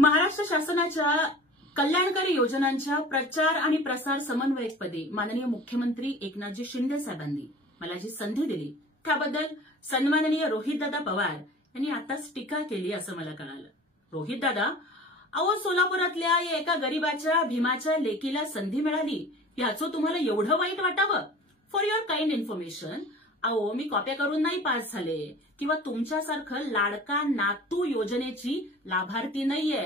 महाराष्ट्र शासनाच्या कल्याणकारी योजनांच्या प्रचार आणि प्रसार समन्वयकपदी माननीय मुख्यमंत्री एकनाथजी शिंदे साहेबांनी मला जी संधी दिली त्याबद्दल सन्माननीय रोहितदादा पवार यांनी आताच टीका केली असं मला कळालं. रोहितदादा, अहो सोलापुरातल्या या एका गरीबाच्या भीमाच्या लेकीला संधी मिळाली याचं तुम्हाला एवढं वाईट वाटावं? फॉर युअर काइंड इन्फॉर्मेशन, अहो मी कॉप्या करून नाही पास झाले किंवा तुमच्यासारखं लाडका नातू योजनेची लाभार्थी नाहीये.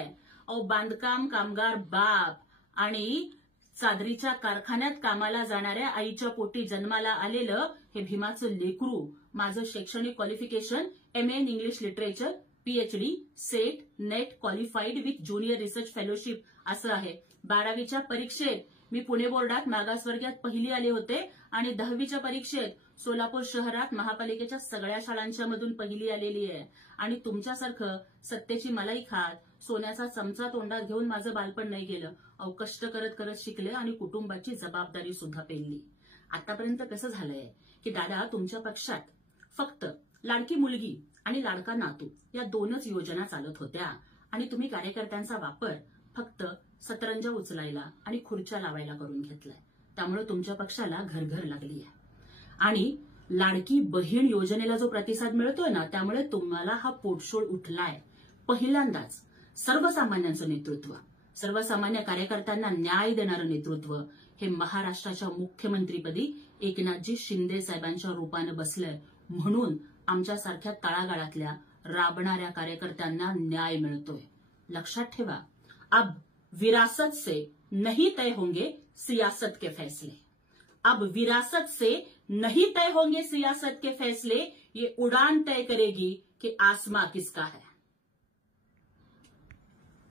अहो बांधकाम कामगार बाप आणि चादरीच्या कारखान्यात कामाला जाणाऱ्या आईच्या पोटी जन्माला आलेलं हे भीमाचं लेकरू. माझं शैक्षणिक qualification MA in English literature, PhD, set, net qualified with junior research fellowship असं आहे. 12वीच्या परीक्षेत मी पुणे बोर्डात मागासवर्गात पहिली आले होते आणि 10वीच्या परीक्षेत सोलापूर शहरात महापालिकेच्या सगळ्या शाळांच्या मधून पहिली आलेली आहे. आणि तुमच्यासारखं सत्तेची मलाई खात सोन्याचा चमचा तोंडात घेऊन माझं बालपण नाही गेलं. अहो कष्ट करत करत शिकले आणि कुटुंबाची जबाबदारी सुद्धा पेलली. आतापर्यंत कसं झालंय की दादा, तुमच्या पक्षात फक्त लाडकी मुलगी आणि लाडका नातू या दोनच योजना चालत होत्या आणि तुम्ही कार्यकर्त्यांचा वापर फक्त सतरंजा उचलायला आणि खुर्च्या लावायला करून घेतलाय. त्यामुळे तुमच्या पक्षाला घरघर लागली आहे. आणि लाडकी बहीण योजनेला जो प्रतिसाद मिळतोय ना, त्यामुळे तुम्हाला हा पोटशोळ उठलाय. पहिल्यांदाच सर्वसामान्यांचं नेतृत्व, सर्वसामान्य कार्यकर्त्यांना न्याय देणारं नेतृत्व हे महाराष्ट्राच्या मुख्यमंत्रीपदी एकनाथजी शिंदे साहेबांच्या रूपानं बसलंय. म्हणून आमच्यासारख्या तळागाळातल्या राबणाऱ्या कार्यकर्त्यांना न्याय मिळतोय. लक्षात ठेवा, अब विरासत से नहीं तय होंगे सियासत के फैसले. अब विरासत से नहीं तय होंगे सियासत के फैसले, ये उड़ान तय करेगी कि आसमां किसका है.